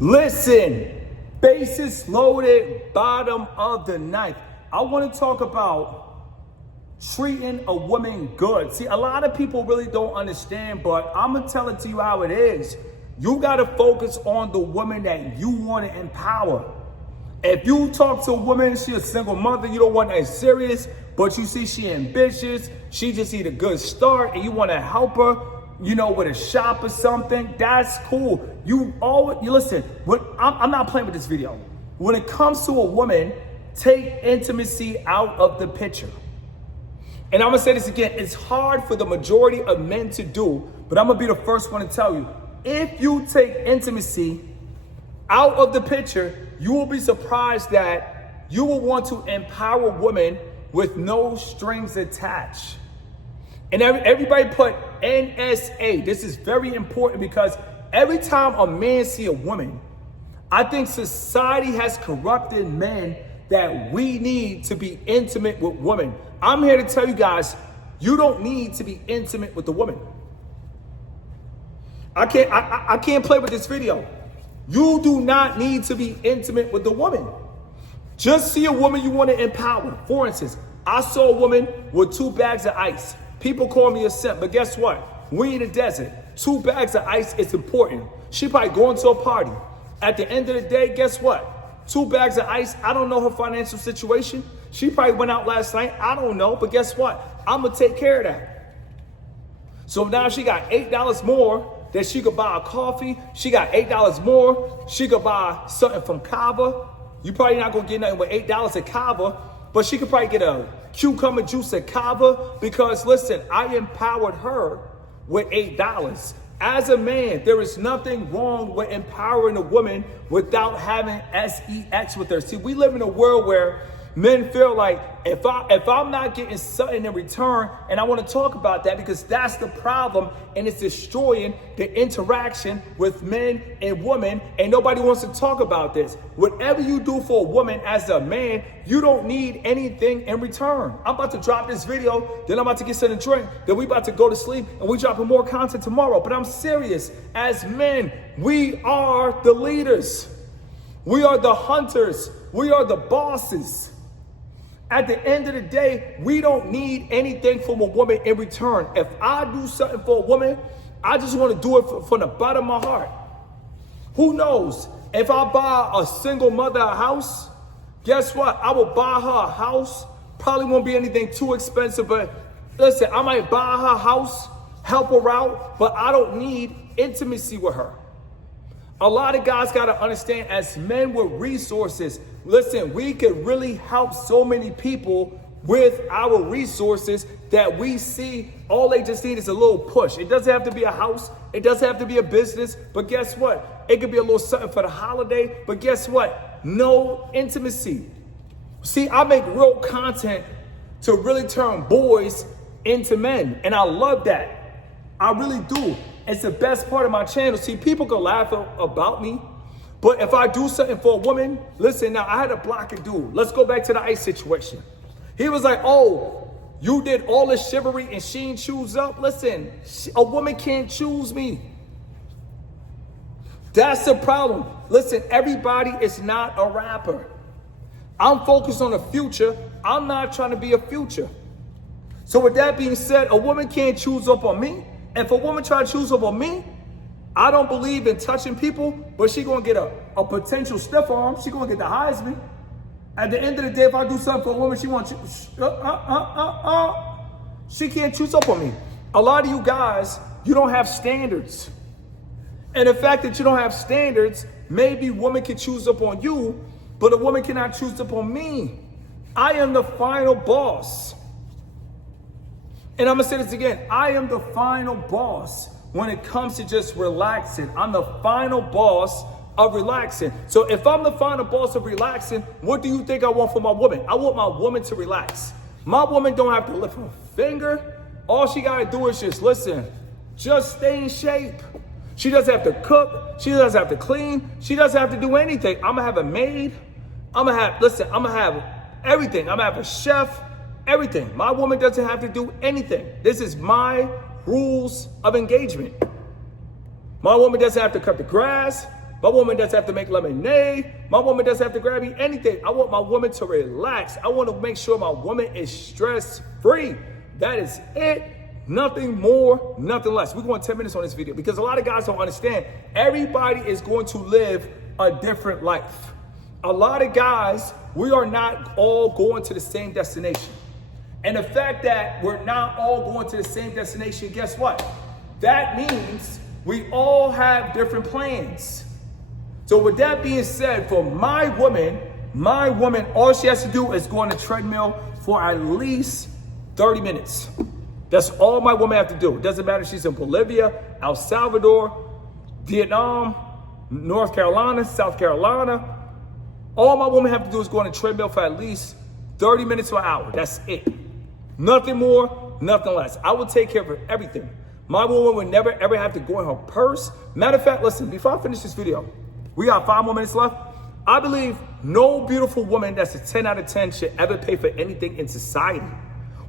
Listen, bases loaded, bottom of the ninth. I want to talk about treating a woman good. See, a lot of people really don't understand, but I'm going to tell it to you how it is. You got to focus on the woman that you want to empower. If you talk to a woman, she's a single mother, you don't want that serious, but you see she ambitious, she just need a good start, and you want to help her, with a shop or something, that's cool. You listen, I'm not playing with this video. When it comes to a woman, take intimacy out of the picture. And I'm gonna say this again, it's hard for the majority of men to do, but I'm gonna be the first one to tell you, if you take intimacy out of the picture, you will be surprised that you will want to empower women with no strings attached. And everybody put NSA. This is very important because every time a man see a woman, I think society has corrupted men that we need to be intimate with women. I'm here to tell you guys, you don't need to be intimate with the woman. I can't play with this video. You do not need to be intimate with the woman. Just see a woman you want to empower. For instance, I saw a woman with 2 bags of ice. People call me a simp, but guess what? We in the desert. 2 bags of ice is important. She probably going to a party. At the end of the day, guess what? 2 bags of ice, I don't know her financial situation. She probably went out last night. I don't know, but guess what? I'm going to take care of that. So now she got $8 more that she could buy a coffee. She got $8 more. She could buy something from Kava. You probably not going to get nothing with $8 at Kava, but she could probably get a cucumber juice at Kava because, listen, I empowered her with $8. As a man, there is nothing wrong with empowering a woman without having sex with her. See, we live in a world where men feel like if I'm not getting something in return, and I want to talk about that because that's the problem, and it's destroying the interaction with men and women, and nobody wants to talk about this. Whatever you do for a woman as a man, you don't need anything in return. I'm about to drop this video, then I'm about to get something to drink, then we about to go to sleep, and we dropping more content tomorrow. But I'm serious. As men, we are the leaders. We are the hunters. We are the bosses. At the end of the day, we don't need anything from a woman in return. If I do something for a woman, I just want to do it from the bottom of my heart. Who knows? If I buy a single mother a house, guess what? I will buy her a house. Probably won't be anything too expensive, but listen, I might buy her a house, help her out, but I don't need intimacy with her. A lot of guys got to understand, as men with resources, listen, we can really help so many people with our resources that we see. All they just need is a little push. It doesn't have to be a house. It doesn't have to be a business. But guess what? It could be a little something for the holiday. But guess what? No intimacy. See, I make real content to really turn boys into men. And I love that. I really do. It's the best part of my channel. See, people can laugh about me, but if I do something for a woman, listen, now I had to block a dude. Let's go back to the ice situation. He was like, oh, you did all this chivalry and she didn't choose up? Listen, a woman can't choose me. That's the problem. Listen, everybody is not a rapper. I'm focused on the future. I'm not trying to be a future. So with that being said, a woman can't choose up on me. And if a woman try to choose up on me, I don't believe in touching people, but she gonna get a potential stiff arm. She gonna get the Heisman. At the end of the day, if I do something for a woman, she want to, she can't choose up on me. A lot of you guys, you don't have standards. And the fact that you don't have standards, maybe women can choose up on you, but a woman cannot choose up on me. I am the final boss. And I'm gonna say this again, I am the final boss when it comes to just relaxing. I'm the final boss of relaxing. So if I'm the final boss of relaxing, what do you think I want for my woman? I want my woman to relax. My woman don't have to lift her finger. All she gotta do is just listen, just stay in shape. She doesn't have to cook. She doesn't have to clean. She doesn't have to do anything. I'm gonna have a maid. I'm gonna have everything. I'm gonna have a chef. Everything. My woman doesn't have to do anything. This is my rules of engagement. My woman doesn't have to cut the grass. My woman doesn't have to make lemonade. My woman doesn't have to grab me anything. I want my woman to relax. I want to make sure my woman is stress-free. That is it. Nothing more, nothing less. We're going 10 minutes on this video because a lot of guys don't understand. Everybody is going to live a different life. A lot of guys, we are not all going to the same destination. And the fact that we're not all going to the same destination, guess what? That means we all have different plans. So with that being said, for my woman, all she has to do is go on the treadmill for at least 30 minutes. That's all my woman have to do. It doesn't matter if she's in Bolivia, El Salvador, Vietnam, North Carolina, South Carolina. All my woman have to do is go on the treadmill for at least 30 minutes to an hour. That's it. Nothing more, nothing less. I will take care of everything. My woman would never ever have to go in her purse. Matter of fact, listen, before I finish this video, we got 5 more minutes left. I believe no beautiful woman that's a 10 out of 10 should ever pay for anything in society.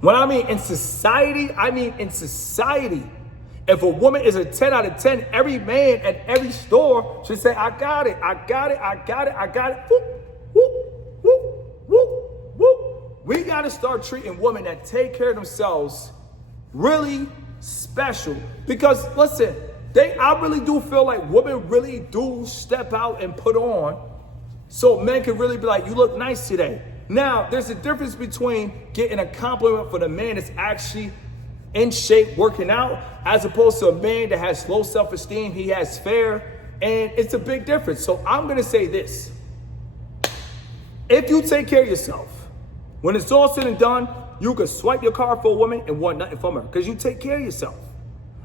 When I mean in society, I mean in society. If a woman is a 10 out of 10, every man at every store should say, I got it, I got it, I got it, I got it. Whoop, whoop, whoop, whoop, whoop. We got to start treating women that take care of themselves really special. Because listen, I really do feel like women really do step out and put on so men can really be like, you look nice today. Now, there's a difference between getting a compliment for the man that's actually in shape working out as opposed to a man that has low self-esteem, he has fair, and it's a big difference. So I'm going to say this. If you take care of yourself, when it's all said and done, you can swipe your card for a woman and want nothing from her because you take care of yourself.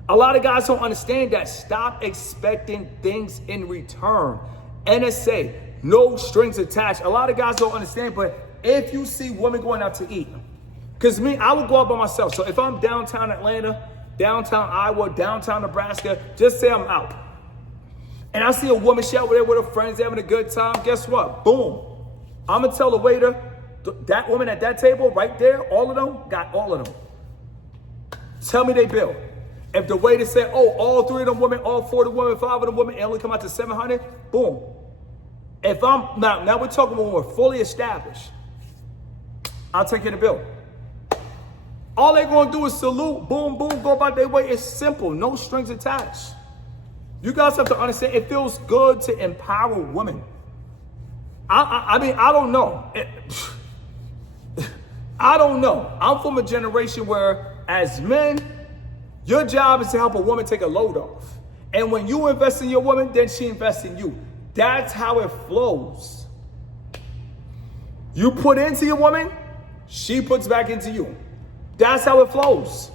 A lot of guys don't understand that. Stop expecting things in return. NSA, no strings attached. A lot of guys don't understand, but if you see women going out to eat, because me, I would go out by myself. So if I'm downtown Atlanta, downtown Iowa, downtown Nebraska, just say I'm out. And I see a woman, she out there with her friends having a good time. Guess what? Boom. I'm going to tell the waiter, that woman at that table right there, all of them, got all of them. Tell me they bill. If the waiter said, oh, all 3 of them women, all 4 of them women, 5 of them women, and only come out to 700, boom. If I'm, now we're talking when we're fully established, I'll take care of the bill. All they're going to do is salute, boom, boom, go about their way. It's simple, no strings attached. You guys have to understand, it feels good to empower women. I mean, I don't know. I don't know. I'm from a generation where, as men, your job is to help a woman take a load off. And when you invest in your woman, then she invests in you. That's how it flows. You put into your woman, she puts back into you. That's how it flows.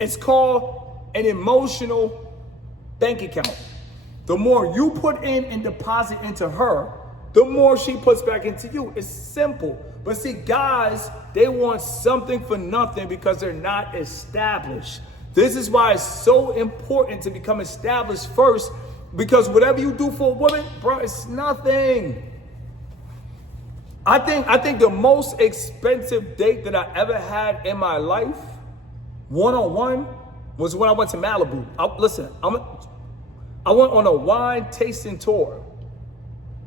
It's called an emotional bank account. The more you put in and deposit into her, the more she puts back into you. It's simple. But see, guys, they want something for nothing because they're not established. This is why it's so important to become established first, because whatever you do for a woman, bro, it's nothing. I think the most expensive date that I ever had in my life, one-on-one, was when I went to Malibu. I went on a wine tasting tour.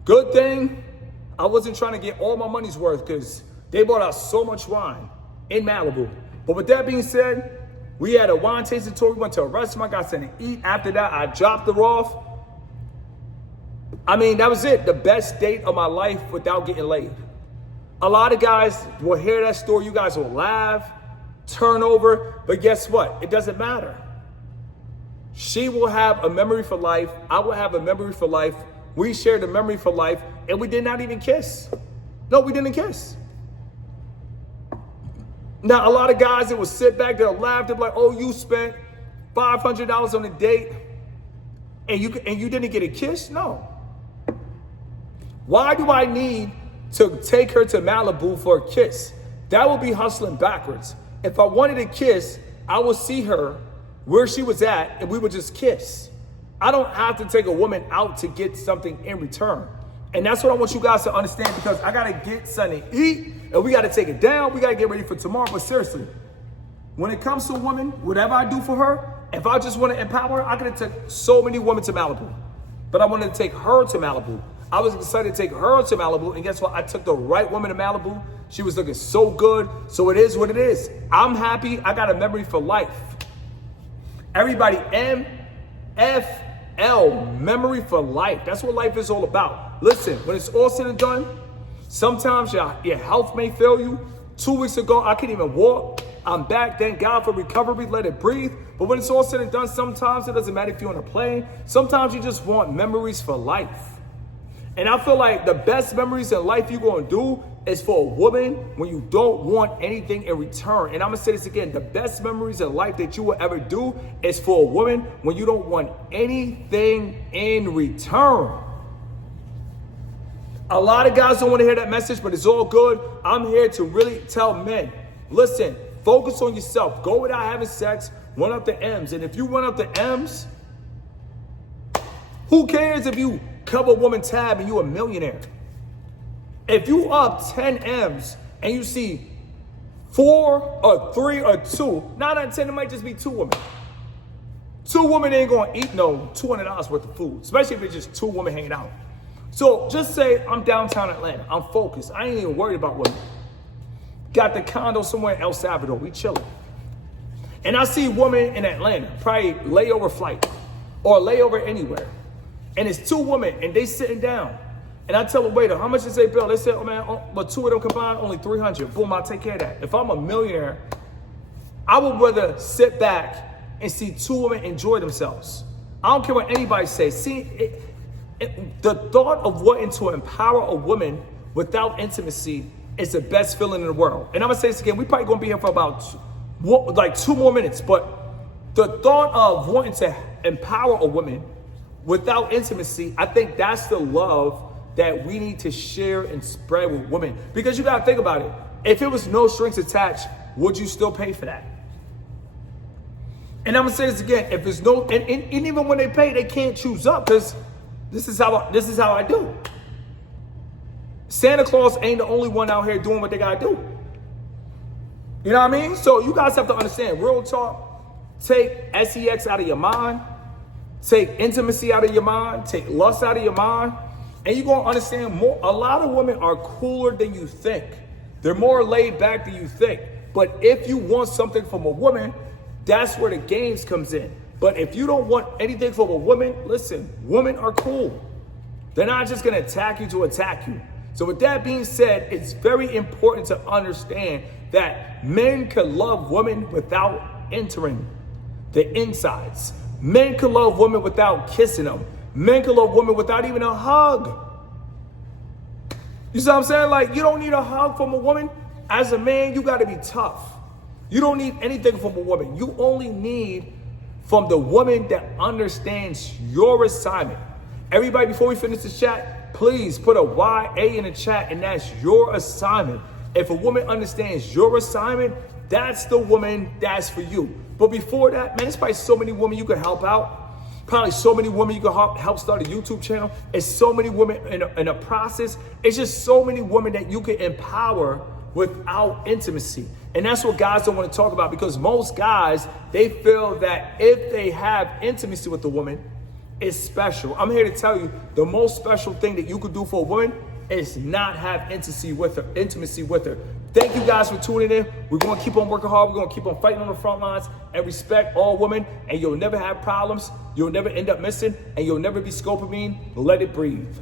Good thing I wasn't trying to get all my money's worth because they bought out so much wine in Malibu. But with that being said, we had a wine tasting tour. We went to a restaurant, got something to eat. After that, I dropped her off. I mean, that was it. The best date of my life without getting laid. A lot of guys will hear that story. You guys will laugh, turn over. But guess what? It doesn't matter. She will have a memory for life. I will have a memory for life. We shared a memory for life, and we did not even kiss. No, we didn't kiss. Now, a lot of guys that will sit back, they'll laugh, they'll be like, oh, you spent $500 on a date, and you didn't get a kiss? No. Why do I need to take her to Malibu for a kiss? That would be hustling backwards. If I wanted a kiss, I would see her where she was at, and we would just kiss. I don't have to take a woman out to get something in return. And that's what I want you guys to understand, because I got to get something to eat, and we got to take it down. We got to get ready for tomorrow. But seriously, when it comes to a woman, whatever I do for her, if I just want to empower her, I could have took so many women to Malibu. but I wanted to take her to Malibu. I was excited to take her to Malibu, and guess what? I took the right woman to Malibu. She was looking so good, so it is what it is. I'm happy. I got a memory for life. Everybody, MFL, memory for life. That's what life is all about. Listen, when it's all said and done, sometimes your health may fail you. 2 weeks ago, I couldn't even walk. I'm back. Thank God for recovery. Let it breathe. But when it's all said and done, sometimes it doesn't matter if you're on a plane. Sometimes you just want memories for life. And I feel like the best memories in life you're going to do is for a woman when you don't want anything in return. And I'm going to say this again. The best memories in life that you will ever do is for a woman when you don't want anything in return. A lot of guys don't want to hear that message, but it's all good. I'm here to really tell men, listen, focus on yourself. Go without having sex. Run up the M's. And if you run up the M's, who cares if you cover a woman tab and you a millionaire? If you up 10 M's and you see 4 or 3 or 2, 9 out of 10, it might just be 2 women. 2 women ain't going to eat no $200 worth of food, especially if it's just 2 women hanging out. So just say I'm downtown Atlanta. I'm focused. I ain't even worried about women. Got the condo somewhere in El Salvador. We chilling. And I see a woman in Atlanta, probably layover flight or layover anywhere. And it's 2 women and they sitting down. And I tell the waiter, how much is their bill? They say, oh man, but 2 of them combined, only $300. Boom, I'll take care of that. If I'm a millionaire, I would rather sit back and see 2 women enjoy themselves. I don't care what anybody says. See, the thought of wanting to empower a woman without intimacy is the best feeling in the world. And I'm gonna say this again, we probably gonna be here for about like 2 more minutes, but the thought of wanting to empower a woman without intimacy, I think that's the love that we need to share and spread with women. Because you gotta think about it. If it was no strings attached, would you still pay for that? And I'm gonna say this again, if there's no, and even when they pay, they can't choose up, because this is how I do. Santa Claus ain't the only one out here doing what they gotta do. You know what I mean? So you guys have to understand, real talk, take sex out of your mind, take intimacy out of your mind, take lust out of your mind, and you're gonna understand more. A lot of women are cooler than you think. They're more laid back than you think. But if you want something from a woman, that's where the games comes in. But if you don't want anything from a woman, listen, women are cool. They're not just gonna attack you to attack you. So with that being said, it's very important to understand that men can love women without entering the insides. Men can love women without kissing them. Men can love women without even a hug. You see what I'm saying? Like, you don't need a hug from a woman. As a man, you gotta be tough. You don't need anything from a woman. You only need from the woman that understands your assignment. Everybody, before we finish the chat, please put a YA in the chat, and that's your assignment. If a woman understands your assignment, that's the woman that's for you. But before that, man, there's probably so many women you can help out. Probably so many women you can help start a YouTube channel. It's so many women in a process. It's just so many women that you can empower without intimacy. And that's what guys don't want to talk about, because most guys, they feel that if they have intimacy with a woman, it's special. I'm here to tell you, the most special thing that you could do for a woman is not have intimacy with her. Thank you guys for tuning in. We're going to keep on working hard. We're going to keep on fighting on the front lines and respect all women. And you'll never have problems. You'll never end up missing. And you'll never be scopamine. Let it breathe.